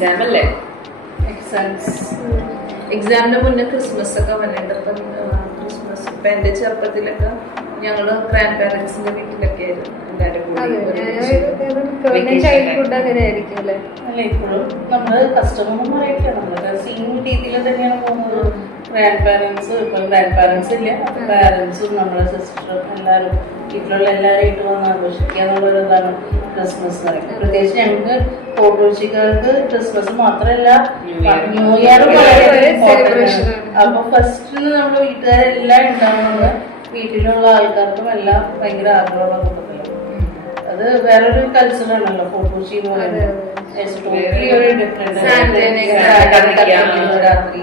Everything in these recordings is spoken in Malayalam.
എക്സാം അല്ലേ? എക്സാമിന് മുന്നേ ക്രിസ്മസ് ഒക്കെ വന്നിട്ടുണ്ട്. അപ്പം ക്രിസ്മസ് ഇപ്പൊ എന്റെ ചെറുപ്പത്തിലൊക്കെ ഞങ്ങള് ഗ്രാൻഡ് പാരന്റ്സിന്റെ വീട്ടിലൊക്കെ ആയിരുന്നു എല്ലാരും കൂടി. ചൈൽഡ്ഹുഡ് അങ്ങനെ ആയിരിക്കും അല്ലേ? അല്ല, ഇപ്പോഴും നമ്മള് കസ്റ്റമർമാരായിട്ടാണ് നമ്മള് സെയിം രീതിയിൽ തന്നെയാണ് പോകുന്നത്. ഗ്രാൻഡ് പാരന്റ്സ് ഇപ്പൊ ഗ്രാൻഡ് പാരന്റ്സ് ഇല്ല, പാരന്റ്സും നമ്മുടെ സിസ്റ്ററും എല്ലാവരും വീട്ടിലുള്ള എല്ലാവരായിട്ട് വന്ന് ആഘോഷിക്കുക എന്നുള്ളൊരു ഇതാണ് ക്രിസ്മസ് എന്ന് പറയുന്നത്. പ്രത്യേകിച്ച് ഞങ്ങൾക്ക് ഫോട്ടോച്ചിക്കാർക്ക് ക്രിസ്മസ് മാത്രമല്ല ന്യൂ ഇയറും സെലിബ്രേഷൻ. അപ്പൊ ഫസ്റ്റ് നമ്മുടെ വീട്ടുകാരെല്ലാം ഉണ്ടാവുന്നത് വീട്ടിലുള്ള ആൾക്കാർക്കും എല്ലാം ഭയങ്കര ആഗ്രഹമുള്ള കൂട്ടത്തിലാണ്. അത് വേറൊരു കൾച്ചറാണല്ലോ ഫോട്ടോച്ചി എന്ന് പറയുന്നത്. രാത്രി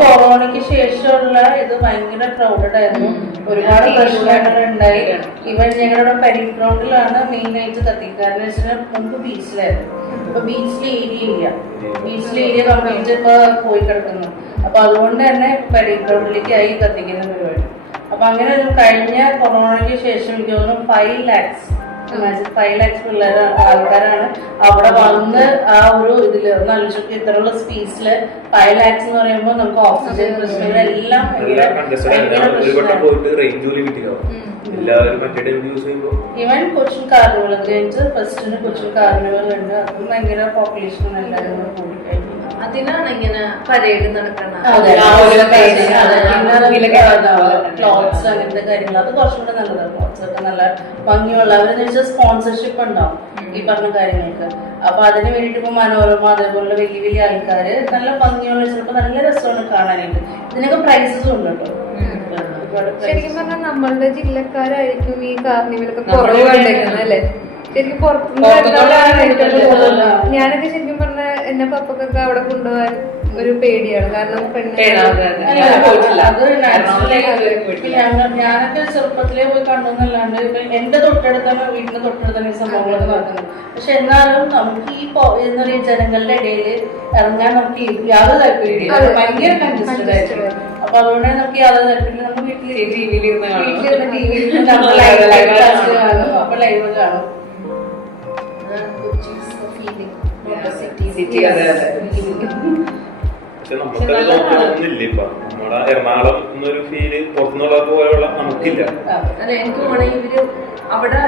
കൊറോണയ്ക്ക് ശേഷമുള്ള ഇത് ഭയങ്കര ക്രൗഡഡ് ആയിരുന്നു. ഒരുപാട് പ്രശ്നങ്ങൾ ഉണ്ടായി. ഇവൻ ഞങ്ങളുടെ പെരിക് ഗ്രൗണ്ടിലാണ് മെയിൻ ആയിട്ട് കത്തിക്കാരെന്ന് വെച്ചാൽ നമുക്ക് ബീച്ചിലായിരുന്നു. ഇപ്പൊ ബീച്ചിൽ ഏരിയ ഇല്ല, ബീച്ചിൽ ഏരിയ കംപ്ലീറ്റ് ഇപ്പൊ പോയി കിടക്കുന്നു. അപ്പൊ അതുകൊണ്ട് തന്നെ പെരിക് ഗ്രൗണ്ടിലേക്ക് ആയി കത്തിക്കുന്ന പരിപാടി. അപ്പൊ അങ്ങനെ കഴിഞ്ഞ കൊറോണയ്ക്ക് ശേഷം എനിക്ക് തോന്നുന്നു 5 lakhs പിള്ളേർ ആൾക്കാരാണ് അവിടെ വന്ന് ആ ഒരു ഇതില് ആലോചിച്ച് ഇത്തരമുള്ള സ്പേസില് 5 lakhs എന്ന് പറയുമ്പോൾ നമുക്ക് ഓക്സിജൻ പ്രശ്നങ്ങളെല്ലാം ഈവൻ കൊച്ചിൻ കാർണിവൽ കഴിഞ്ഞിട്ട് ഫസ്റ്റിന് കൊച്ചിൻ കാർണിവൽ ഉണ്ട്. അതും ഭയങ്കര പോപ്പുലേഷൻ എല്ലാവരും കൂടെ കൂടിക്കഴിഞ്ഞു. അതിനാണ് ഇങ്ങനെ പരേഡ് നടക്കണം. ക്ലോത്ത്സ് അങ്ങനത്തെ കാര്യങ്ങൾ അത് കുറച്ചും കൂടെ നല്ലതാണ്. ക്ലോത്ത്സ് ഒക്കെ നല്ല ഭംഗിയുള്ള അവരെന്ന് വെച്ചാൽ സ്പോൺസർഷിപ്പ് ഉണ്ടാവും ഈ പറഞ്ഞ കാര്യങ്ങൾക്ക്. അപ്പൊ അതിന് വേണ്ടിട്ട് ഇപ്പൊ മനോരമ അതേപോലെ വലിയ വലിയ ആൾക്കാര് നല്ല ഭംഗിയുള്ള ചിലപ്പോ നല്ല രസമാണ് കാണാനായിട്ട്. ഇതിനൊക്കെ പ്രൈസസും ഉണ്ട് കേട്ടോ. ശരിക്കും പറഞ്ഞാൽ നമ്മളുടെ ജില്ലക്കാരായിരിക്കും ഈ കാർണിവലൊക്കെ കുറവ് കണ്ടേക്കുന്നത് അല്ലേ? ശരിക്കും ഞാനൊക്കെ ശരിക്കും പറഞ്ഞ എന്നെ പപ്പക്കൊക്കെ അവിടെ കൊണ്ടുപോകാൻ ഒരു പേടിയാണ്. കാരണം ഞാനൊക്കെ ചെറുപ്പത്തിലേ പോയി കണ്ടെന്നല്ലാണ്ട് എന്റെ തൊട്ടടുത്താണ് വീടിന്റെ തൊട്ടടുത്താണ് ഈ സംഭവങ്ങളൊക്കെ നടക്കുന്നത്. പക്ഷെ എന്നാലും നമുക്ക് ഈ എന്താ പറയുക ജനങ്ങളുടെ ഇടയിൽ ഇറങ്ങാൻ നമുക്ക് യാതൊരു താല്പര്യം ഭയങ്കര കൺജസ്റ്റഡ് ആയിട്ട്. അപ്പൊ അതുകൊണ്ട് നമുക്ക് യാതൊരു താല്പര്യം നമ്മൾ വീട്ടിൽ ടിവിയിൽ കാണും. അപ്പൊ ലൈവ് കാണും. പക്ഷെ നമുക്കത് തോന്നുന്നില്ല. ഇപ്പൊ നമ്മുടെ എറണാകുളം എന്നൊരു ഫീല് പുറത്തുനിന്നുള്ള പോലെയുള്ള നമുക്കില്ല. അല്ല, എനിക്ക് തോന്നുന്നു ഇവര് അവിടെ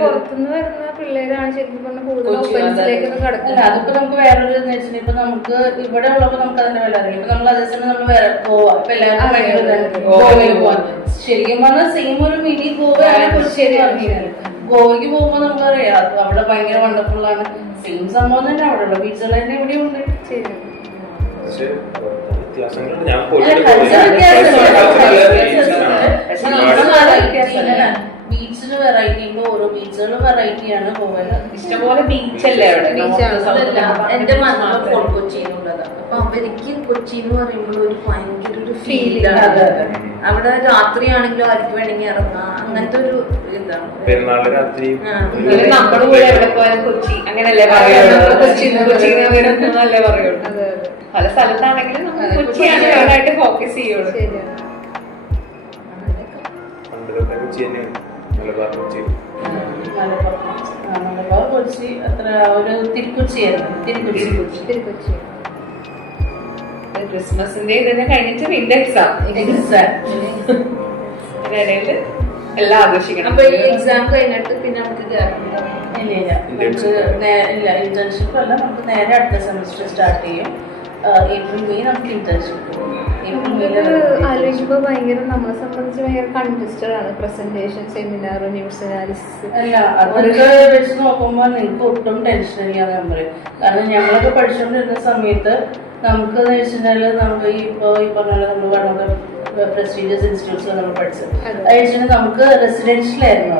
പുറത്തുനിന്ന് വരുന്ന പിള്ളേരാണ് ശരിക്കും പറഞ്ഞ കൂടുതൽ ഓഫൻസിലേക്കൊന്നും കടക്കില്ല. അതിപ്പോ നമുക്ക് വേറൊരു വെച്ചാൽ ഇപ്പൊ നമുക്ക് ഇവിടെ ഉള്ളപ്പോ നമുക്ക് അതിന്റെ വില അറിയില്ല. ഇപ്പൊ നമ്മൾ അതേസമയം നമ്മൾ വേറെ ഗോവ ഇപ്പൊ എല്ലാവർക്കും ഗോവയിൽ പോവാൻ ശരിക്കും പറഞ്ഞാൽ സെയിം ഒരു മിനി ഗോവയാണ് പുതുച്ചേരി പറഞ്ഞാൽ. ഗോവയ്ക്ക് പോകുമ്പോ നമുക്കറിയാം അവിടെ ഭയങ്കര വണ്ടർഫുൾ ആണ്. സെയിം സംഭവം തന്നെ അവിടെ ഉള്ള ബീച്ചുകൾ തന്നെ ഇവിടെ ഉണ്ട്. ബീച്ചിന് വെറൈറ്റി ഉണ്ട്. ഓരോ ബീച്ചുകളും വെറൈറ്റിയാണ് ഗോവയില്. ഇഷ്ടംപോലെ ബീച്ചല്ലേ അവിടെ? എന്റെ മക്കൾ കൊച്ചിയിലുള്ളതാണ്. അപ്പൊ അവർക്ക് കൊച്ചി എന്ന് പറയുമ്പോൾ ഒരു ഭയങ്കര ഒരു ഫീലാണ്. അവിടെ രാത്രിയാണെങ്കിലും ആർക്ക് വേണമെങ്കിൽ ഇറങ്ങാം. അങ്ങനത്തെ ഒരു ഇതാണ്. പെരുന്നാളിന്റെ രാത്രി നമ്മുടെ കൂടെ എവിടെ പോയാലും കൊച്ചി അങ്ങനെയല്ലേ പറയുള്ളൂ. കൊച്ചിന്നല്ലേ പറയുള്ളൂ. പല സ്ഥലത്താണെങ്കിലും നമ്മൾ കൊച്ചിയാണ് മെയിനായിട്ട് ഫോക്കസ് ചെയ്യുള്ളൂ. മലബാർ കൊച്ചി അത്ര ഒരു തിരുക്കൊച്ചിയായിരുന്നു. തിരുക്കൊച്ചി ക്രിസ്മസിന്റെ ഇതന്നെ കഴിഞ്ഞിട്ട് പിന്നെ എക്സാം ഇടയില് എല്ലാം ആഘോഷിക്കണം. അപ്പൊ ഈ എക്സാം കഴിഞ്ഞിട്ട് പിന്നെ നമുക്ക് ഇല്ല ഇന്റേൺഷിപ്പ് അല്ല. നമുക്ക് നേരെ അടുത്ത സെമസ്റ്റർ സ്റ്റാർട്ട് ചെയ്യും. ഏപ്രിൽ മെയ് നമുക്ക് ഇന്റേൺഷിപ്പ്. ആലോചിക്കുമ്പോ ഭയങ്കര നമ്മളെ സംബന്ധിച്ച് ഭയങ്കര കൺജസ്റ്റഡ് ആണ്. പ്രസന്റേഷൻ, സെമിനാർ, ന്യൂസ് അനാലിസിസ് അല്ല അതൊക്കെ വെച്ച് നോക്കുമ്പോൾ നിങ്ങൾക്ക് ഒട്ടും ടെൻഷൻ ഇല്ലാന്ന് ഞാൻ പറയും. കാരണം ഞങ്ങളൊക്കെ പഠിച്ചുകൊണ്ടിരുന്ന സമയത്ത് നമുക്ക് എന്ന് വെച്ചിട്ടുണ്ടെങ്കിൽ നമുക്ക് ഇപ്പൊ ഈ പറഞ്ഞ നമ്മൾ പറഞ്ഞത് പ്രസ്റ്റീജിയസ് ഇൻസ്റ്റിറ്റ്യൂട്ട്സിലാണ് നമ്മൾ പഠിച്ചത്. അത് വെച്ചിട്ടുണ്ടെങ്കിൽ നമുക്ക് റെസിഡൻഷ്യലായിരുന്നു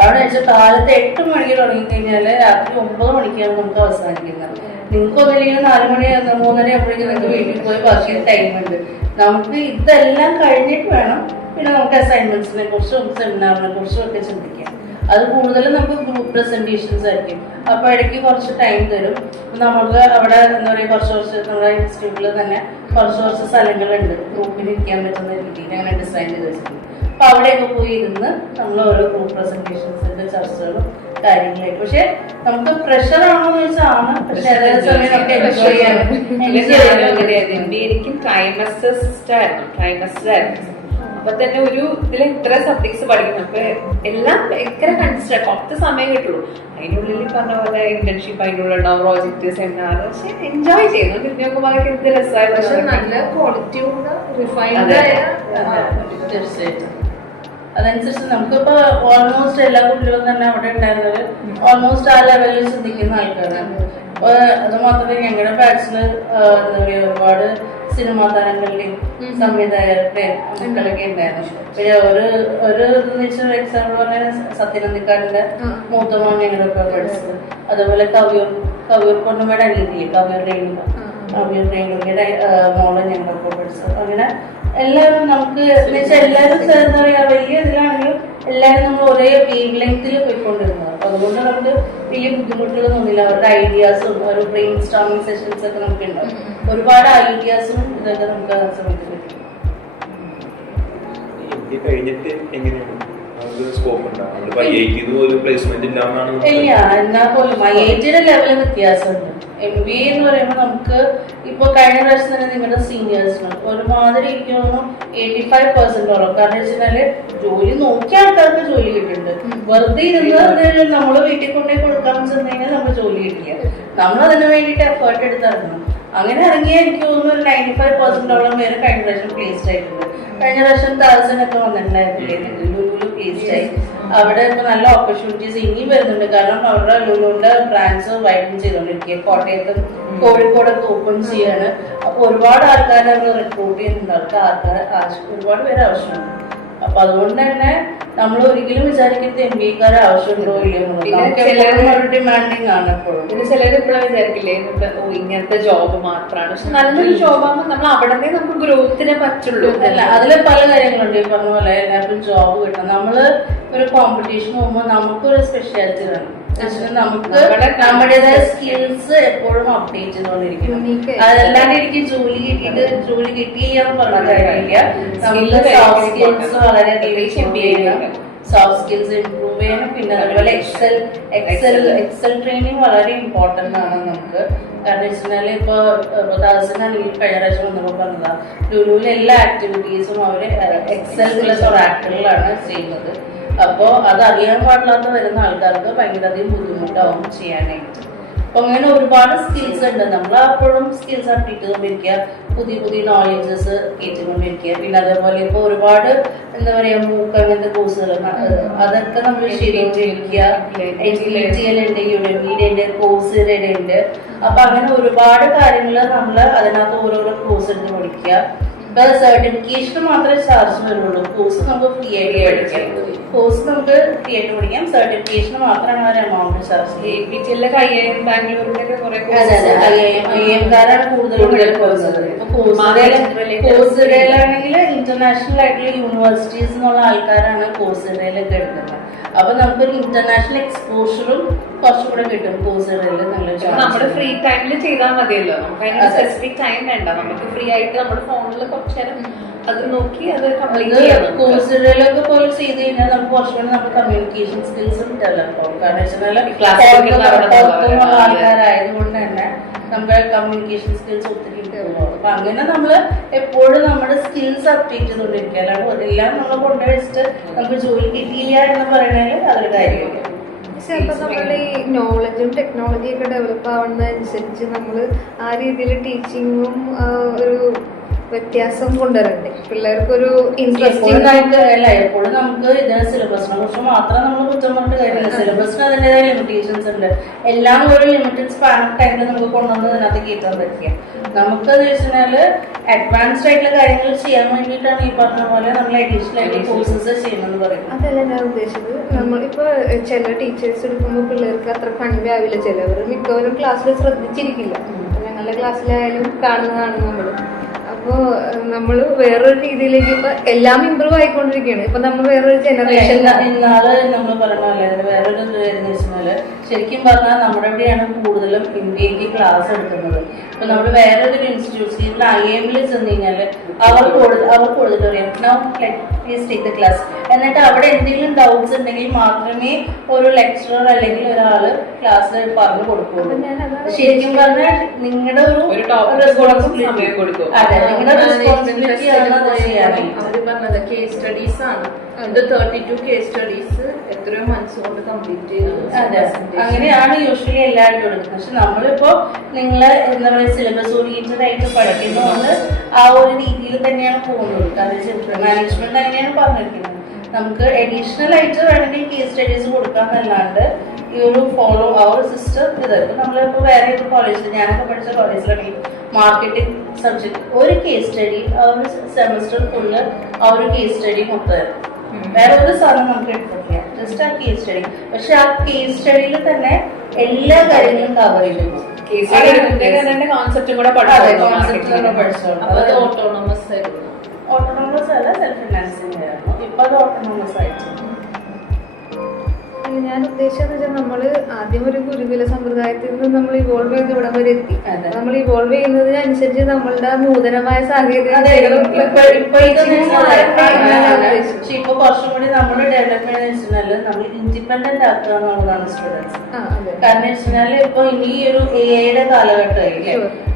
അവിടെ വെച്ചാൽ കാലത്ത് 8 മണിക്ക് തുടങ്ങിക്കഴിഞ്ഞാല് രാത്രി 9 മണിക്കാണ് നമുക്ക് അവസാനിക്കുന്നത്. നിങ്ങൾക്ക് ഒന്നില്ലെങ്കിൽ 4 മണി 3:30 ആകുമ്പോഴേക്കും നിങ്ങൾക്ക് വീട്ടിൽ പോയി ബാക്കി ടൈം ഉണ്ട്. നമുക്ക് ഇതെല്ലാം കഴിഞ്ഞിട്ട് വേണം പിന്നെ നമുക്ക് അസൈൻമെന്റ്സിനെ കുറിച്ചും സെമിനാറിനെ കുറിച്ചും ഒക്കെ ചിന്തിക്കാം. അത് കൂടുതലും നമുക്ക് ഗ്രൂപ്പ് പ്രസന്റേഷൻസ് ആയിരിക്കും. അപ്പൊ ഇടയ്ക്ക് കുറച്ച് ടൈം തരും. നമുക്ക് അവിടെ എന്താ പറയുക കുറച്ച് നമ്മുടെ ഇൻസ്റ്റിറ്റ്യൂട്ടിൽ തന്നെ കുറച്ച് സ്ഥലങ്ങളുണ്ട് ഗ്രൂപ്പിൽ ഇരിക്കാൻ പറ്റുന്ന രീതിയിൽ അങ്ങനെ ഡിസൈൻ ചെയ്ത് വെച്ചിട്ടുണ്ട്. അപ്പൊ അവിടെയൊക്കെ പോയി ഇരുന്ന് നമ്മൾ ഓരോ ഗ്രൂപ്പ് പ്രസന്റേഷൻസിന്റെ ചർച്ചകളും കാര്യങ്ങളായിട്ട്. പക്ഷെ നമുക്ക് പ്രഷർ ആണോന്ന് ചോദിച്ചാൽ ആണ്, പക്ഷെ അതേ സമയം നമുക്ക് എൻജോയ് ചെയ്യാൻ എനിക്കും ട്രൈമസ്റ്റർ ആയിരുന്നു. അപ്പൊ തന്നെ ഒരു ഇതിൽ ഇത്ര സബ്ജക്ട്സ് പഠിക്കണം. അപ്പൊ എല്ലാം ഭയങ്കര കൺസിഡർ കുറച്ച് സമയം കിട്ടുള്ളൂ. അതിനുള്ളിൽ പറഞ്ഞ പോലെ ഇന്റേൺഷിപ്പ് അതിൻ്റെ ഉള്ളിൽ ഉണ്ടാവും, പ്രോജക്ട്, സെമിനാർ. പക്ഷെ എൻജോയ് ചെയ്യുന്നു. തിരിഞ്ഞു നോക്കുമ്പോൾ എന്ത് രസമായിരുന്നു. പക്ഷെ നല്ല ക്വാളിറ്റിയുള്ള റിഫൈൻഡ് ആയ തീർച്ചയായിട്ടും അതനുസരിച്ച് നമുക്കിപ്പോ ഓൾമോസ്റ്റ് എല്ലാ കുട്ടികളും തന്നെ അവിടെ ഉണ്ടായിരുന്നത് ഓൾമോസ്റ്റ് ആ ലെവലിൽ ചിന്തിക്കുന്ന ആൾക്കാരാണ്. അപ്പൊ അത് മാത്രമല്ല ഞങ്ങളുടെ ബാച്ചില് എന്താ പറയാ ഒരുപാട് സിനിമാ താരങ്ങളുടെയും സംവിധായകരുടെയും മക്കളൊക്കെ ഉണ്ടായിരുന്നു. പിന്നെ ഒരു എക്സാമ്പിൾ പറഞ്ഞ സത്യനന്ദിക്കാടിന്റെ മൂത്തമോൻ ഞങ്ങളൊക്കെ പഠിച്ചത്. അതുപോലെ കവിയൂർ പൊണ്ണുമയുടെ അനിയത്തില്ലേ കവിയൂർ രേണുകയുടെ മോളെ ഞങ്ങളൊക്കെ പഠിച്ചത്. അങ്ങനെ എല്ലാവരും നമുക്ക് എല്ലാവരും എന്താ പറയാ വലിയ ഇതിലാണെങ്കിലും എല്ലാവരും നമ്മൾ ഒരേ വേവ് ലെങ്തിൽ പോയിക്കൊണ്ടിരുന്നത്. അപ്പൊ അതുകൊണ്ട് നമുക്ക് വലിയ ബുദ്ധിമുട്ടുകൾ തോന്നില്ല. അവരുടെ ഐഡിയാസും ഒരു ബ്രെയിൻ സ്ട്രോമിങ് സെഷൻസ് ഒക്കെ നമുക്ക് ഉണ്ടാവും. ഒരുപാട് ഐഡിയാസും ഇതൊക്കെ നമുക്ക് ആ സമയത്ത് കിട്ടും. കഴിഞ്ഞിട്ട് എങ്ങനെയാണ് സ്കോപ്പ് ഉണ്ടാവും? ഇല്ല, എന്നാ പോലും IIT-യുടെ ലെവലിൽ വ്യത്യാസമുണ്ട്. MBA എന്ന് പറയുമ്പോൾ നമുക്ക് ഇപ്പൊ കഴിഞ്ഞ പ്രാവശ്യം തന്നെ നിങ്ങളുടെ സീനിയേഴ്സിന് ഒരുമാതിരി എനിക്ക് തോന്നുന്നു 85%ഓളം. കാരണം വെച്ചാല് ജോലി നോക്കിയ ആൾക്കാർക്ക് ജോലി കിട്ടുന്നുണ്ട്. വെറുതെ ഇരുന്ന് നമ്മള് വീട്ടിൽ കൊണ്ടുപോയി കൊടുക്കാൻ ചെന്ന് കഴിഞ്ഞാൽ നമ്മൾ ജോലി കിട്ടില്ല. നമ്മൾ അതിന് വേണ്ടിയിട്ട് എഫേർട്ട് എടുത്തിറങ്ങണം. അങ്ങനെ ഇറങ്ങിയാൽ എനിക്ക് തോന്നുന്നു ഒരു 95%ഓളം പേര് കഴിഞ്ഞ പ്രാവശ്യം പ്ലേസ്ഡ് ആയിട്ടുണ്ട്. കഴിഞ്ഞ പ്രാവശ്യം 1000 ഒക്കെ വന്നിട്ടുണ്ടായിരുന്നില്ലേ ലുലുവിൽ പ്ലേസ്ഡ് ആയി. അവിടെ ഇപ്പൊ നല്ല ഓപ്പർച്യൂണിറ്റീസ് ഇനിയും വരുന്നുണ്ട്. കാരണം അവരുടെ ലുലുവിന്റെ ബ്രാഞ്ച് വൈഡൻ ചെയ്തോണ്ടിരിക്കുക. കോട്ടയത്തും കോഴിക്കോടൊക്കെ ഓപ്പൺ ചെയ്യാണ്. അപ്പൊ ഒരുപാട് ആൾക്കാരെ അവർ റിക്രൂട്ട് ചെയ്യുന്നുണ്ട്. അവർക്ക് ഒരുപാട് പേര് ആവശ്യമുണ്ട്. അപ്പൊ അതുകൊണ്ട് തന്നെ നമ്മൾ ഒരിക്കലും വിചാരിക്കരുത് MBA-ക്കാരെ ആവശ്യമുണ്ടോ ഇല്ലയോ. ഡിമാൻഡിങ് ആണ് എപ്പോഴും. പിന്നെ ചിലർ ഇപ്പോഴും വിചാരിക്കില്ലേ ഇങ്ങനത്തെ ജോബ് മാത്രമാണ്. പക്ഷെ നല്ലൊരു ജോബാകുമ്പോൾ നമ്മൾ അവിടെ നിന്ന് നമുക്ക് ഗ്രോത്തിനെ പറ്റുള്ളൂ. അല്ല, അതില് പല കാര്യങ്ങളുണ്ട്. ഈ പറഞ്ഞ പോലെ എല്ലാവർക്കും ജോബ് കിട്ടണം. നമ്മള് ഒരു കോമ്പറ്റീഷൻ പോകുമ്പോൾ നമുക്കൊരു സ്പെഷ്യാലിറ്റി വേണം. നമുക്ക് നമ്മുടേതായ സ്കിൽസ് എപ്പോഴും അപ്ഡേറ്റ് ചെയ്തുകൊണ്ടിരിക്കണം. അതല്ലാണ്ട് എനിക്ക് ജോലി കിട്ടിയില്ല പറഞ്ഞ കാര്യമില്ല. നമുക്ക് സോഫ്റ്റ് സ്കിൽസ് വളരെയധികം സോഫ്റ്റ് സ്കിൽസ് ഇംപ്രൂവ് ചെയ്യണം. പിന്നെ അതുപോലെ എക്സൽ ട്രെയിനിങ് വളരെ ഇമ്പോർട്ടന്റ് ആണ് നമുക്ക്. കാരണം വെച്ചാൽ ഇപ്പൊ 1000 ആണെങ്കിൽ കഴിഞ്ഞ പ്രാവശ്യം വന്നപ്പോ പറഞ്ഞതാ ലുലുവിലെ എല്ലാ ആക്ടിവിറ്റീസും അവര് എക്സൽ പ്ലസ് ഒറാക്കിളിലാണ് ചെയ്യുന്നത്. അപ്പോ അത് അറിയാൻ പാടില്ലാത്ത വരുന്ന ആൾക്കാർക്ക് ഭയങ്കരധികം ബുദ്ധിമുട്ടാവും ചെയ്യാനായിട്ട്. അപ്പൊ അങ്ങനെ ഒരുപാട് സ്കിൽസ് ഉണ്ട്. നമ്മൾ അപ്പോഴും സ്കിൽസ് അപ്ഡേറ്റ് ചെയ്തുകൊണ്ടിരിക്കുക, പുതിയ നോളജസ് കേട്ടുകൊണ്ടിരിക്കുക. പിന്നെ അതേപോലെ ഇപ്പൊ ഒരുപാട് എന്താ പറയാ മൂക്ക് അങ്ങനത്തെ കോഴ്സുകൾ അതൊക്കെ നമ്മൾ ശരിയായിട്ടിരിക്കുക. HTL ഉണ്ട്, യുഡെമിയുടെ ഉണ്ട്, കോഴ്സിയുടെ ഉണ്ട്. അപ്പൊ അങ്ങനെ ഒരുപാട് കാര്യങ്ങൾ നമ്മൾ അതിനകത്ത് ഓരോരോ കോഴ്സ് എടുത്ത് പഠിക്കുക. സർട്ടിഫിക്കേഷൻ മാത്രമേ ചാർജ് വരുള്ളൂ. കോഴ്സ് നമുക്ക് ഫ്രീ ആയിട്ട് പഠിക്കാം. സർട്ടിഫിക്കേഷൻ മാത്രമാണ് അവർ എമൗണ്ട് ചാർജ് ചെയ്യുന്നത്. IIM-കാരാണ് കൂടുതലും കോഴ്സിഡയിലാണെങ്കിൽ ഇന്റർനാഷണൽ ആയിട്ടുള്ള യൂണിവേഴ്സിറ്റീസ് എന്നുള്ള ആൾക്കാരാണ് കോഴ്സിഡയിലൊക്കെ എടുക്കുന്നത്. അപ്പൊ നമുക്കൊരു ഇന്റർനാഷണൽ എക്സ്പോഷറും കുറച്ചുകൂടെ കിട്ടും കോഴ്സിഡയിൽ. നമ്മുടെ ഫ്രീ ടൈമിൽ ചെയ്താൽ മതിയല്ലോ. നമുക്ക് അതിന് സ്പെസിഫിക് ടൈം വേണ്ട. നമുക്ക് ഫ്രീ ആയിട്ട് നമ്മുടെ ഫോണിൽ കുറച്ചു നേരം അത് നോക്കി അത് കംപ്ലീറ്റ് ചെയ്യാം. കോഴ്സിഡയിലൊക്കെ പോലെ ചെയ്ത് കഴിഞ്ഞാൽ നമുക്ക് കുറച്ചുകൂടെ നമ്മുടെ കമ്മ്യൂണിക്കേഷൻ സ്കിൽസും ഡെവലപ്പ് ആവും. കാരണം വെച്ചാൽ ആൾക്കാരായതുകൊണ്ട് തന്നെ നമ്മുടെ കമ്മ്യൂണിക്കേഷൻ സ്കിൽസ് ഒത്തിരി ഇമ്പ്രൂവ് ആവും. അപ്പൊ അങ്ങനെ നമ്മള് എപ്പോഴും നമ്മുടെ സ്കിൽസ് അപ്ഡേറ്റ് ചെയ്തുകൊണ്ടിരിക്കുക. അല്ലാണ്ട് എല്ലാം നമ്മൾ കൊണ്ടുവച്ചിട്ട് നമുക്ക് ജോലി കിട്ടിയില്ല എന്ന് പറയുന്നതിൽ അതൊരു കാര്യമില്ല. പക്ഷെ അപ്പൊ നമ്മുടെ ഈ നോളജും ടെക്നോളജിയും ഒക്കെ ഡെവലപ്പ് ആവുന്നതനുസരിച്ച് നമ്മൾ ആ രീതിയിൽ ടീച്ചിങ്ങും ഒരു വ്യത്യാസം കൊണ്ടുവരണ്ടേ? പിള്ളേർക്കൊരു ഇൻട്രസ്റ്റിംഗ് ആയിട്ട് അല്ല. എപ്പോഴും നമുക്ക് ഇതിന് സിലബസിനെ കുറിച്ച് മാത്രം നമ്മൾ കുറ്റം പറഞ്ഞിട്ട് കാര്യമില്ല. സിലബസിന് അതിൻ്റെതായ ലിമിറ്റേഷൻസ് ഉണ്ട്. എല്ലാം ഒരു ലിമിറ്റഡ് സ്പാൻ ഓഫ് ടൈമിൽ നമുക്ക് കൊണ്ടുവന്ന് ഇതിനകത്ത് കയറ്റാൻ പറ്റില്ല. നമുക്ക് എന്ന് വെച്ചാല് അഡ്വാൻസ്ഡ് ആയിട്ടുള്ള കാര്യങ്ങൾ ചെയ്യാൻ വേണ്ടിയിട്ടാണ് ഈ പറഞ്ഞ പോലെ നമ്മൾ അഡീഷണൽ ആയിട്ട് കോഴ്സസ് ചെയ്യണമെന്ന് പറയുന്നത്. അതല്ല ഞാൻ ഉദ്ദേശിച്ചത്. നമ്മളിപ്പോ ചില ടീച്ചേഴ്സ് എടുക്കുമ്പോൾ പിള്ളേർക്ക് അത്ര കൺവേ ആവില്ല. ചിലവർ മിക്കവരും ക്ലാസ്സിൽ ശ്രദ്ധിച്ചിരിക്കില്ല. ഞങ്ങളുടെ ക്ലാസ്സിലായാലും കാണുന്നതാണ് നമ്മൾ. അപ്പോൾ നമ്മൾ വേറൊരു രീതിയിലേക്ക് ഇപ്പൊ എല്ലാം ഇമ്പ്രൂവ് ആയിക്കൊണ്ടിരിക്കുകയാണ്. ഇപ്പൊ നമ്മൾ വേറൊരു ജനറേഷൻ ഇന്നാള് നമ്മൾ പറഞ്ഞ പോലെ വേറൊരു വെച്ചാല് ശരിക്കും പറഞ്ഞാൽ നമ്മുടെ ഇവിടെയാണ് കൂടുതലും ഇന്ത്യക്ക് ക്ലാസ് എടുക്കുന്നത്. ഇപ്പൊ നമ്മൾ വേറൊരു ഇൻസ്റ്റിറ്റ്യൂട്ട്സിൽ എക്സാമ്പിൾ IIM ചെന്ന് കഴിഞ്ഞാൽ അവർക്ക് കൊടുത്തിട്ട് പറയാം now please take the class. എന്നിട്ട് അവിടെ എന്തെങ്കിലും ഡൗട്ട്സ് ഉണ്ടെങ്കിൽ മാത്രമേ ഒരു ലെക്ചറർ അല്ലെങ്കിൽ ഒരാള് ക്ലാസ് പറഞ്ഞു കൊടുക്കുള്ളൂ. ശരിക്കും പറഞ്ഞാൽ നിങ്ങളുടെ ഒരു ടോപ്പിക് റെസ്പോൺസിബിലിറ്റി കൊടുക്കും. അതെ, നിങ്ങളുടെ റെസ്പോൺസിബിലിറ്റി ആണ് അത് ചെയ്യാനായിട്ട്. അവര് പറഞ്ഞത് കേസ് സ്റ്റഡീസ് ആണ്. 32 കേസ് സ്റ്റഡീസ് എത്രയോ മന്ത്സ് കൊണ്ട് കംപ്ലീറ്റ് ചെയ്തു. അതെ, അങ്ങനെയാണ് യൂഷ്വലി എല്ലാവരും കൊടുക്കുന്നത്. പക്ഷെ നമ്മളിപ്പോ നിങ്ങള് എന്താ പറയുക സിലബസ് ഓറിയന്റഡ് ആയിട്ട് പഠിക്കുന്നതുകൊണ്ട് ആ ഒരു രീതിയിൽ തന്നെയാണ് പോകുന്നത്. കാരണം മാനേജ്മെന്റ് അങ്ങനെയാണ് പറഞ്ഞിരിക്കുന്നത്. നമുക്ക് അഡീഷണൽ ആയിട്ട് വേണമെങ്കിൽ കേസ് സ്റ്റഡീസ് കൊടുക്കാന്നല്ലാണ്ട് ഈ ഒരു ഫോളോ ആ ഒരു സിസ്റ്റം ഇത് ഇപ്പൊ നമ്മളിപ്പോ വേറെ ഒരു കോളേജിൽ ഞാനൊക്കെ പഠിച്ച കോളേജിലാണെങ്കിൽ മാർക്കറ്റിംഗ് സബ്ജക്ട് ഒരു കേസ് സ്റ്റഡി ആ ഒരു സെമസ്റ്റർ ഫുള്ള് ആ ഒരു കേസ് സ്റ്റഡി മൊത്തമായിരുന്നു. വേറെ ഒരു സാധനം നമുക്ക് എടുത്തില്ല, ജസ്റ്റ് ആ കേസ് സ്റ്റഡി. പക്ഷെ ആ കേസ് സ്റ്റഡിയിൽ തന്നെ എല്ലാ കാര്യങ്ങളും കവർ ചെയ്തു. കോൺസെപ്റ്റും കൂടെ പഠിച്ചോളൂ. അത് ഓട്ടോണമസ് ആയിരുന്നു. ഓട്ടോണമസ് അല്ല, സെൽഫ് ഫിനാൻസിങ് ആയിരുന്നു. ഇപ്പൊ അത് ഓട്ടോണമസ് ആയിട്ട്. ഞാൻ ഉദ്ദേശിച്ചത് വെച്ചാൽ നമ്മള് ആദ്യം ഒരു ഗുരുകുല സമ്പ്രദായത്തിൽ നിന്ന് നമ്മൾ ഇവോൾവ് ചെയ്ത് ഇവിടം വരെ എത്തി. നമ്മൾ ഇവോൾവ് ചെയ്യുന്നതിനനുസരിച്ച് നമ്മളുടെ നൂതനമായ സാങ്കേതിക ഇപ്പൊ കുറച്ചും കൂടി നമ്മൾ ഡെവലപ്മെന്റ് വെച്ചാൽ നമ്മൾ ഇൻഡിപെൻഡന്റ് ആക്കുക എന്നുള്ളതാണ് സ്റ്റുഡൻസ്. കാരണം വെച്ചാല് ഇപ്പൊ ഇനി ഒരു AI കാലഘട്ടമായില്ലേ,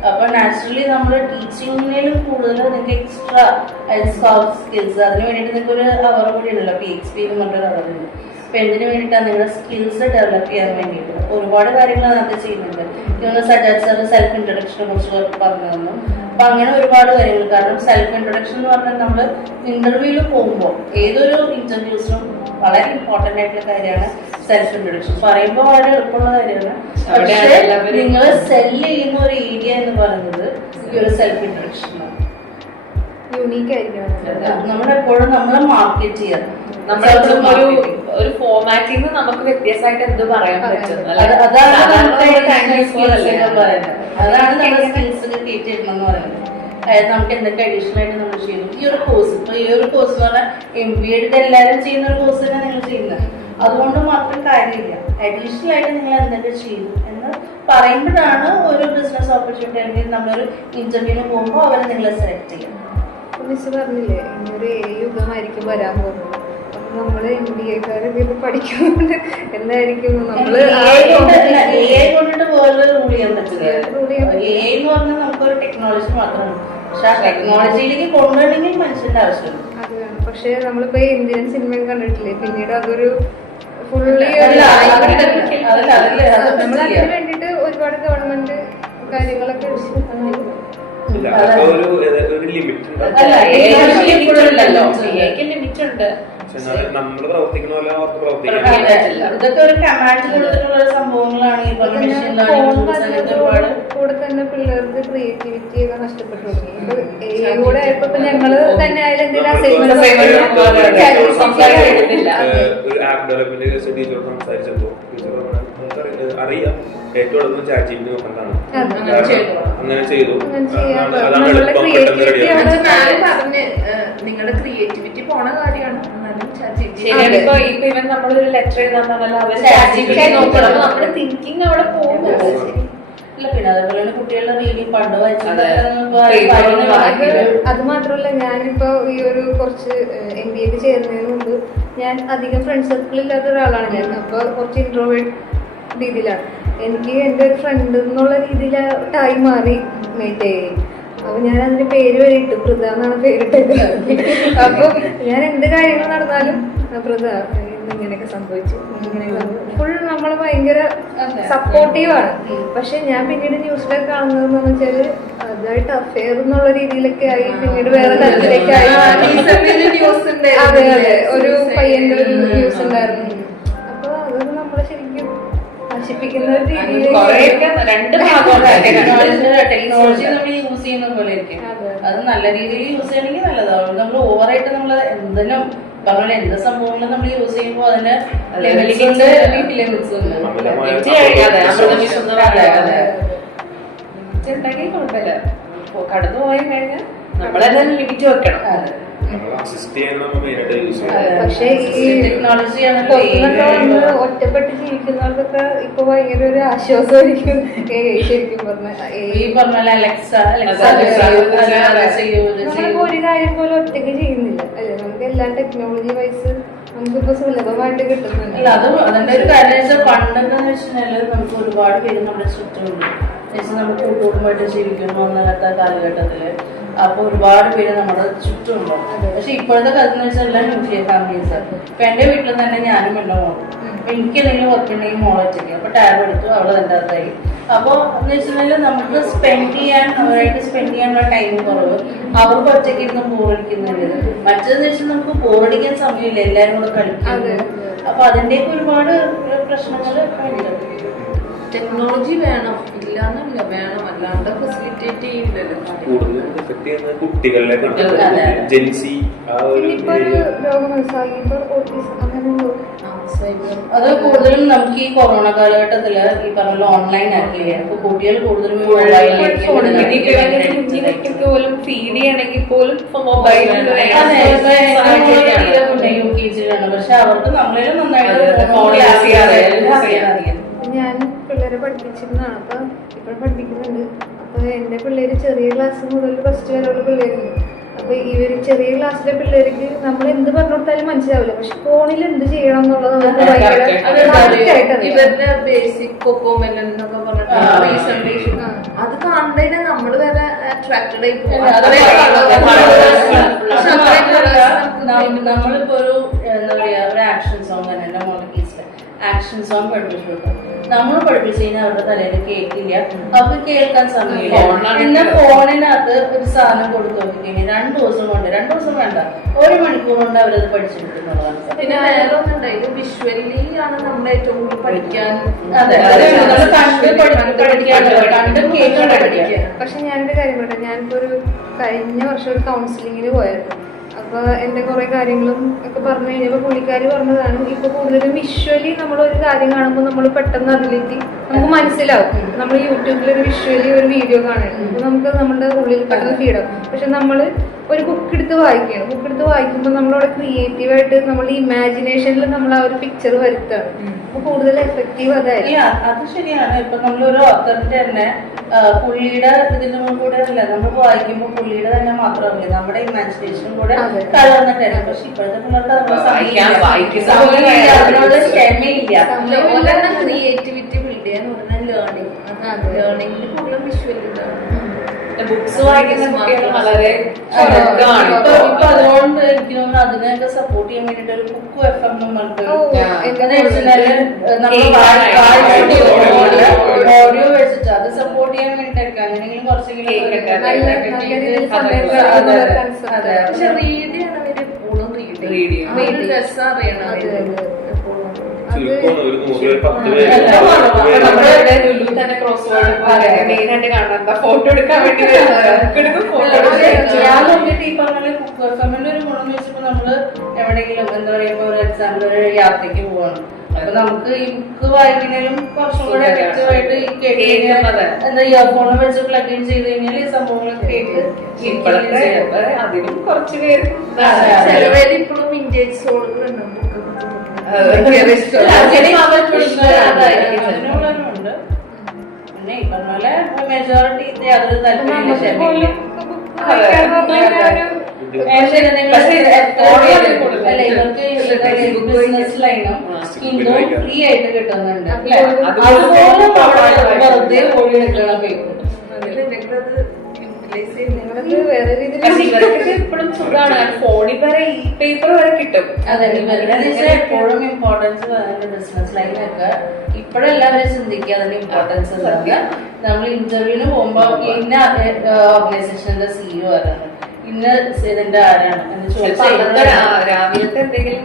അപ്പൊ നാച്ചുറലി നമ്മൾ ടീച്ചിങ്ങിനും കൂടുതൽ നിങ്ങൾക്ക് എക്സ്ട്രാ സോഫ്റ്റ് സ്കിൽസ് അതിന് വേണ്ടിയിട്ട് നിങ്ങൾക്ക് ഒരു അവർ കൂടി ഉണ്ടല്ലോ, PXP എന്ന് പറഞ്ഞൊരു അവറുണ്ട്. അപ്പൊ എന്തിനു വേണ്ടിയിട്ടാണ് നിങ്ങളുടെ സ്കിൽസ് ഡെവലപ്പ് ചെയ്യാൻ വേണ്ടിയിട്ട് ഒരുപാട് കാര്യങ്ങൾ അതിനകത്ത് ചെയ്യുന്നുണ്ട്. ഇതൊന്ന് സജാദ് സാർ സെൽഫ് ഇൻട്രൊഡക്ഷനെ കുറിച്ച് പറഞ്ഞു തന്നു. അപ്പൊ അങ്ങനെ ഒരുപാട് കാര്യങ്ങൾ. കാരണം സെൽഫ് ഇൻട്രൊഡക്ഷൻ എന്ന് പറഞ്ഞാൽ നമ്മൾ ഇന്റർവ്യൂവിൽ പോകുമ്പോൾ ഏതൊരു ഇന്റർവ്യൂസിനും വളരെ ഇമ്പോർട്ടന്റ് ആയിട്ടുള്ള കാര്യമാണ് സെൽഫ് ഇൻട്രൊഡക്ഷൻ. പറയുമ്പോൾ വളരെ എളുപ്പമുള്ള കാര്യമാണ്, പക്ഷേ നിങ്ങൾ സെല് ചെയ്യുന്ന ഒരു ഏരിയ എന്ന് പറയുന്നത് ഈ ഒരു സെൽഫ് ഇൻട്രൊഡക്ഷൻ ആണ്. യൂണീക്ക് ആയിരിക്കണം. നമ്മളെപ്പോഴും നമ്മളെ മാർക്കറ്റ് ചെയ്യാം. ഒരു ഫോമാറ്റിൽ നിന്ന് നമുക്ക് വ്യത്യാസമായിട്ട് എന്ത് പറയാൻ പറ്റും. അതാണ് നമ്മുടെ സ്കിൽസ് ക്രിയേറ്റ് ചെയ്യണം എന്ന് പറയുന്നത്. അതായത് നമുക്ക് എന്തൊക്കെ അഡീഷണൽ ആയിട്ട് നമ്മൾ ചെയ്യുന്നു. ഈ ഒരു കോഴ്സ് ഇപ്പൊ ഈ ഒരു കോഴ്സ് എന്ന് പറഞ്ഞാൽ MBA എടുത്ത് എല്ലാവരും ചെയ്യുന്ന ഒരു കോഴ്സ് തന്നെ നിങ്ങൾ ചെയ്യുന്നത്. അതുകൊണ്ട് മാത്രം കാര്യമില്ല, അഡീഷണൽ ആയിട്ട് നിങ്ങൾ എന്തൊക്കെ ചെയ്തു എന്ന് പറയുമ്പോഴാണ് ഒരു ബിസിനസ് ഓപ്പർച്യൂണിറ്റി അല്ലെങ്കിൽ നമ്മളൊരു ഇന്റർവ്യൂവിന് പോകുമ്പോൾ അവരെ നിങ്ങളെ സെലക്ട് ചെയ്യാം. മിസ് പറഞ്ഞില്ലേ ഇന്നൊരു യുഗമായിരിക്കും വരാൻ പോകുന്നത്. അപ്പൊ നമ്മള് MBA-ക്കാരൊക്കെ ഇത് പഠിക്കുന്നുണ്ട് എന്തായിരിക്കും നമ്മള് കൊണ്ടിട്ട് വേറെ റൂൾ ചെയ്യാൻ പറ്റില്ല. AI എന്ന് പറഞ്ഞാൽ നമുക്കൊരു ടെക്നോളജി മാത്രമാണ്. പക്ഷെ ആ ടെക്നോളജിയിലേക്ക് കൊണ്ടുവരണമെങ്കിൽ മനുഷ്യന്റെ ആവശ്യമുണ്ട്. അത് വേണം. പക്ഷെ നമ്മളിപ്പോ ഇന്ത്യൻ സിനിമയും കണ്ടിട്ടില്ലേ, പിന്നീട് അതൊരു ഫുള്ളി നമ്മളതിന് വേണ്ടിട്ട് ഒരുപാട് ഗവൺമെന്റ് കാര്യങ്ങളൊക്കെ ലിമിറ്റ് ഉണ്ട്. നമ്മള് പ്രവർത്തിക്കുന്ന പോലെ അവർക്ക് പ്രവർത്തിക്കാൻ ഇതൊക്കെ ഒരു കമാൻഡ് കൊടുത്തിട്ടുള്ള സംഭവങ്ങളാണ്. ഈ പറഞ്ഞ മെഷീൻ ലേണിംഗ് ഒരുപാട് കൂടെ തന്നെ പിള്ളേർക്ക് ക്രിയേറ്റിവിറ്റി ഒക്കെ നഷ്ടപ്പെട്ടു തുടങ്ങി. കൂടെ ആയപ്പോ ഞങ്ങള് തന്നെ ആയാലും എന്തെങ്കിലും ഒരു ആപ്പ് ഡെവലപ്മെന്റ് കേസ് ടീച്ചറോട് സംസാരിച്ചപ്പോ ടീച്ചർ അറിയാം ഏറ്റവും എളുപ്പം ChatGPT നോക്കണ്ടാണ്. അങ്ങനെ ചെയ്തു. അതാണ് എളുപ്പം പെട്ടെന്ന് റെഡിയാവും. നിങ്ങളുടെ ക്രിയേറ്റിവിറ്റി പോണ കാര്യമാണ്. ശരിയാണ്. ഇപ്പൊ ഇവൻ നമ്മളൊരു ലെറ്റർ എഴുതാൻ പറഞ്ഞാൽ അവർ നോക്കണം, നമ്മുടെ തിങ്കിങ് അവിടെ പോകുന്നു. പിന്നെ അതേപോലെ കുട്ടികളുടെ റീഡിങ് പണ്ട് അത് മാത്രമല്ല, ഞാനിപ്പോ ഈ ഒരു കുറച്ച് MBA ചേരുന്നതിന് മുമ്പ് ഞാൻ അധികം ഫ്രണ്ട് സർക്കിൾ ഇല്ലാത്ത ഒരാളാണ് ഞാൻ. അപ്പൊ കുറച്ച് ഇൻട്രോവേർട്ട് രീതിയിലാണ്. എനിക്ക് എൻ്റെ ഒരു ഫ്രണ്ട് എന്നുള്ള രീതിയിൽ ടൈം മാറി മേറ്റ്. അപ്പൊ ഞാൻ അതിന്റെ പേര് വരെ ഇട്ടു, പൃഥ എന്നാണ് പേരിട്ടത്. അപ്പൊ ഞാൻ എന്ത് കാര്യങ്ങൾ നടന്നാലും പൃഥ ഇങ്ങനെയൊക്കെ സംഭവിച്ചു, ഇങ്ങനെയൊക്കെ ഫുൾ നമ്മള് ഭയങ്കര സപ്പോർട്ടീവാണ്. പക്ഷെ ഞാൻ പിന്നീട് ന്യൂസിലൊക്കെ കാണുന്നതെന്ന് വെച്ചാല് അതായിട്ട് അഫെയർ എന്നുള്ള രീതിയിലൊക്കെ ആയി, പിന്നീട് വേറെ തരത്തിലേക്ക് ആയി. അതെ അതെ, ഒരു പയ്യന്റെ ഒരു ന്യൂസ് ഉണ്ടായിരുന്നു. അപ്പൊ അതൊക്കെ നമ്മളെ ശരിക്കും നശിപ്പിക്കുന്ന ഒരു ടെക്നോളജി നമ്മൾ യൂസ് ചെയ്യുന്ന പോലെ ഇരിക്കും. അത് നല്ല രീതിയിൽ യൂസ് ചെയ്യണമെങ്കിൽ നല്ലതാണ്. നമ്മൾ ഓവറായിട്ട് നമ്മൾ എന്തെങ്കിലും പറഞ്ഞ എന്ത് സംഭവങ്ങളും നമ്മൾ യൂസ് ചെയ്യുമ്പോൾ അതിന് ലിമിറ്റ്സ് ഉണ്ട്, ലിമിറ്റ്സ് ഉണ്ട്. കുഴപ്പമില്ല, കടന്നു പോയി കഴിഞ്ഞാൽ നമ്മളെല്ലാം ലിമിറ്റ് വെക്കണം. നമ്മൾ അസിസ്റ്റ് ചെയ്യാൻ നമ്മൾ മെയിനായിട്ട് യൂസ് ചെയ്യാം. പക്ഷേ ഈ ടെക്നോളജി പുറത്തുനിന്നൊക്കെ വന്ന് ഒറ്റപ്പെട്ട് ജീവിക്കുന്നവർക്കൊക്കെ ഇപ്പൊ ഭയങ്കര ഒരു ആശ്വാസമായിരിക്കും ശരിക്കും ഈ പറഞ്ഞ അലക്സ നമ്മളിപ്പോ ഒരു കാര്യം പോലെ ഒറ്റയ്ക്ക് ചെയ്യുന്നില്ല അല്ലെ, നമുക്ക് എല്ലാം ടെക്നോളജി വൈസ് നമുക്കിപ്പോ സുലഭമായിട്ട് കിട്ടുന്നുണ്ട്. അല്ല അത് അതിന്റെ ഒരു കാര്യം വെച്ചാൽ പണ്ടെന്ന് വെച്ചിട്ടുണ്ടെങ്കിൽ നമുക്ക് ഒരുപാട് പേര് നമ്മുടെ ചുറ്റുമുണ്ട്. നമുക്ക് കൂട്ടുകുടുംബമായിട്ട് ജീവിക്കുന്നു എന്നത്തെ കാലഘട്ടത്തില് അപ്പൊ ഒരുപാട് പേര് നമ്മുടെ ചുറ്റുമുണ്ടോ. പക്ഷെ ഇപ്പോഴത്തെ കാലത്ത് എന്ന് വെച്ചാൽ എല്ലാം ന്യൂക്ലിയർ ഫാമിലീസ്. ഇപ്പൊ എന്റെ വീട്ടിൽ തന്നെ ഞാനും എന്റെ മോളും. അപ്പൊ എനിക്ക് എന്തെങ്കിലും വർക്ക് ഉണ്ടെങ്കിൽ മോളെ വെച്ചിട്ട് അപ്പൊ ടാബ് എടുത്തു അവളെ തന്റെ അകത്തായി. അപ്പൊ എന്ന് വെച്ചിട്ടുണ്ടെങ്കിൽ നമുക്ക് സ്പെൻഡ് ചെയ്യാൻ അവരായിട്ട് സ്പെൻഡ് ചെയ്യാനുള്ള ടൈം കുറവ്, അവർക്ക് ഒറ്റയ്ക്ക് ഇരുന്ന് ബോറടിക്കുന്നുണ്ട്. മറ്റേതെന്ന് വെച്ചാൽ നമുക്ക് ബോറടിക്കാൻ സമയമില്ല, എല്ലാരും കൂടെ കളിക്കുന്നു. അപ്പൊ അതിന്റെയൊക്കെ ഒരുപാട് പ്രശ്നങ്ങൾ ഉണ്ട്. ടെക്നോളജി വേണം, ഇല്ലാന്നല്ല, വേണം, അല്ലാണ്ട് ഫെസിലിറ്റേറ്റ് ചെയ്യില്ലല്ലോ. കൂടുതൽ എഫക്ട് ചെയ്യുന്നത് കുട്ടികളിലേക്കാണ്. ജെൻസി ആ ഒരു ഇപ്പൊ ഒരു രോഗം സൈബർ ഓട്ടിസം അങ്ങനെ അത് കൂടുതലും നമുക്ക് ഈ കൊറോണ കാലഘട്ടത്തില് ഈ പറഞ്ഞ ഓൺലൈൻ ആക്കിയില്ലേ, അപ്പൊ കുട്ടികൾ കൂടുതലും കുഞ്ഞിനൊക്കെ പോലും ഫീഡ് ചെയ്യണമെങ്കിൽ പോലും മൊബൈൽ UKG-യിലാണ്. പക്ഷെ അവർക്ക് നമ്മളേലും നന്നായിട്ട് അറിയാം. ഞാൻ പിള്ളേരെ പഠിപ്പിച്ചിരുന്നതാണ്. അപ്പൊ ഇപ്പോൾ പഠിപ്പിക്കുന്നുണ്ട്. അപ്പൊ എന്റെ പിള്ളേര് ചെറിയ ക്ലാസ് മുതൽ ഫസ്റ്റ് വരെയുള്ള പിള്ളേരുണ്ട്. അപ്പൊ ഇവര് ചെറിയ ക്ലാസ്സിലെ പിള്ളേർക്ക് നമ്മൾ എന്ത് പറഞ്ഞു കൊടുത്താലും മനസ്സിലാവില്ല. പക്ഷെ ഫോണിൽ എന്ത് ചെയ്യണം എന്നുള്ളത് നമുക്ക് ഇവരുടെ ബേസിക് കൊക്കോമെലൻ എന്നൊക്കെ പറഞ്ഞിട്ട് റീസെന്റേഷൻ അത് കാണുന്നതിന് നമ്മള് വരെ അട്രാക്റ്റഡ് ആയി പോകും. നമ്മളിപ്പോ ഒരു എന്താ പറയാ ഒരു ആക്ഷൻ സോങ് തന്നെ എന്റെ മോളെ കേസില് ആക്ഷൻ സോങ് പഠിപ്പിച്ചു. നമ്മൾ പഠിപ്പിച്ചു കഴിഞ്ഞാൽ അവരുടെ തലയിൽ കേൾക്കില്ല, അവർക്ക് കേൾക്കാൻ സമയമില്ല. എന്നാൽ ഫോണിനകത്ത് ഒരു സാധനം കൊടുത്തു നോക്കിക്കഴിഞ്ഞാൽ 2 ദിവസം കൊണ്ട്, 2 ദിവസം വേണ്ട, 1 മണിക്കൂർ കൊണ്ട് അവരത് പഠിച്ചെടുക്കുന്നതാണ്. പിന്നെ വേറെ ഒന്നുണ്ടായത് വിഷ്വലി ആണ് നമ്മൾ ഏറ്റവും കൂടുതൽ പഠിക്കാൻ. അതെ, കണ്ടും കേൾക്കാൻ പഠിക്കുക. പക്ഷെ ഞാനൊരു കാര്യം പറയട്ടെ, ഞാനിപ്പോ ഒരു കഴിഞ്ഞ വർഷം ഒരു കൗൺസിലിങ്ങിന് പോയായിരുന്നു. അപ്പൊ എന്റെ കുറെ കാര്യങ്ങളും ഒക്കെ പറഞ്ഞു കഴിഞ്ഞപ്പോ പുള്ളിക്കാരി പറഞ്ഞതാണ്, ഇപ്പൊ കൂടുതലും വിഷ്വലി നമ്മൾ ഒരു കാര്യം കാണുമ്പോൾ നമ്മൾ പെട്ടെന്ന് അതിലേക്ക് നമുക്ക് മനസ്സിലാവും. നമ്മൾ യൂട്യൂബിൽ ഒരു വിഷ്വലി ഒരു വീഡിയോ കാണുന്നത് അപ്പൊ നമുക്ക് നമ്മുടെ ഉള്ളിൽ പെട്ടെന്ന് ഫീഡാവും. പക്ഷെ നമ്മൾ ഒരു ബുക്ക് എടുത്ത് വായിക്കുകയാണ്. ബുക്ക് എടുത്ത് വായിക്കുമ്പോൾ നമ്മളവിടെ ക്രിയേറ്റീവായിട്ട് നമ്മൾ ഇമാജിനേഷനിൽ നമ്മൾ ആ ഒരു പിക്ചർ വരുത്താണ്. അപ്പൊ കൂടുതൽ എഫക്റ്റീവ് അതായിരിക്കും. അത് ശരിയാണ്. ഇപ്പൊ നമ്മളൊരു ഓത്തറിന്റെ തന്നെ പുള്ളിയുടെ ഇതിനും കൂടെ അല്ല നമ്മൾ വായിക്കുമ്പോൾ പുള്ളിയുടെ തന്നെ മാത്രമല്ല നമ്മുടെ ഇമാജിനേഷനും കൂടെ കലർന്നിട്ടായിരുന്നു. പക്ഷെ ഇപ്പോഴത്തെ പിള്ളേർക്ക് അതിനുള്ള ക്ഷമയില്ല. ക്രിയേറ്റിവിറ്റി ബിൽഡ് ചെയ്യാന്ന് പറഞ്ഞാൽ ലേണിംഗിൽ കൂടുതൽ വിഷ്വൽ ബുക്സ് വായിക്കുന്ന കുട്ടികൾ വളരെ ഇപ്പൊ അതുകൊണ്ട് എനിക്ക് തോന്നുന്നു അതിനൊക്കെ സപ്പോർട്ട് ചെയ്യാൻ വേണ്ടിട്ട് ഒരു കുക്കു FM ഓഡിയോ വെച്ചിട്ട് അത് സപ്പോർട്ട് ചെയ്യാൻ വേണ്ടിട്ടൊക്കെ അങ്ങനെയെങ്കിലും കുറച്ചെങ്കിലും. പക്ഷെ റീഡ് ചെയ്യണം അവര് എപ്പോഴും റീഡ് ചെയ്യണം. രസം അറിയണം. തന്നെ ക്രോസ് വേർഡ് മെയിനായിട്ട് കാണാൻ ഫോട്ടോ എടുക്കാൻ വേണ്ടി ഞാൻ നോക്കിയിട്ട് ഈ പറഞ്ഞ കുക്ക് FMന്റെ ഒരു ഗുണം എന്ന് വെച്ചപ്പോ നമ്മള് എവിടെയെങ്കിലും എന്താ പറയാ ഇപ്പൊ ഒരു എക്സാമ്പിൾ ഒരു യാത്രയ്ക്ക് പോവാണ്. അപ്പൊ നമുക്ക് ഈ ബുക്ക് വായിക്കുന്നതിലും കുറച്ചും കൂടെ എഫക്റ്റീവായിട്ട് ഈ കേൾക്കുന്നത് എന്താ ഇയർഫോൺ വെച്ച് പ്ലഗ് ഇൻ ചെയ്ത് കഴിഞ്ഞാൽ ഈ സംഭവങ്ങളൊക്കെ കേട്ട് അതിനും കുറച്ച് പേര് ചിലവര് ഇപ്പോഴും വിന്റേജ് സോളുകളുണ്ട്. അതിനുള്ളവരുണ്ട്. പിന്നെ ഈ പറഞ്ഞ പോലെ മെജോറിറ്റി യാതൊരു താല്പര്യമില്ല. ഇവർക്ക് ബിസിനസ് ലൈനും സ്കിന്നും ഫ്രീ ആയിട്ട് കിട്ടുന്നുണ്ട്. അതുപോലെ വെറുതെ ഓടി എടുക്കണം. വേറെ ഇവർക്ക് എപ്പോഴും സുഖമാണ്. ഫോണിൽ വരെ ഈ പേപ്പർ വരെ കിട്ടും. അതെ, എപ്പോഴും ഇമ്പോർട്ടൻസ് ബിസിനസ് ലൈനൊക്കെ ഇപ്പോഴെല്ലാവരും ചിന്തിക്കുക അതിന്റെ ഇമ്പോർട്ടൻസ്. നമ്മൾ ഇന്റർവ്യൂവിന് പോകുമ്പോ ഇന്ന ഓർഗനൈസേഷന്റെ CEO ആരാണ്, ഇന്ന ഇതിന്റെ ആരാണ് എന്ന് ചോദിച്ചാൽ രാവിലത്തെ എന്തെങ്കിലും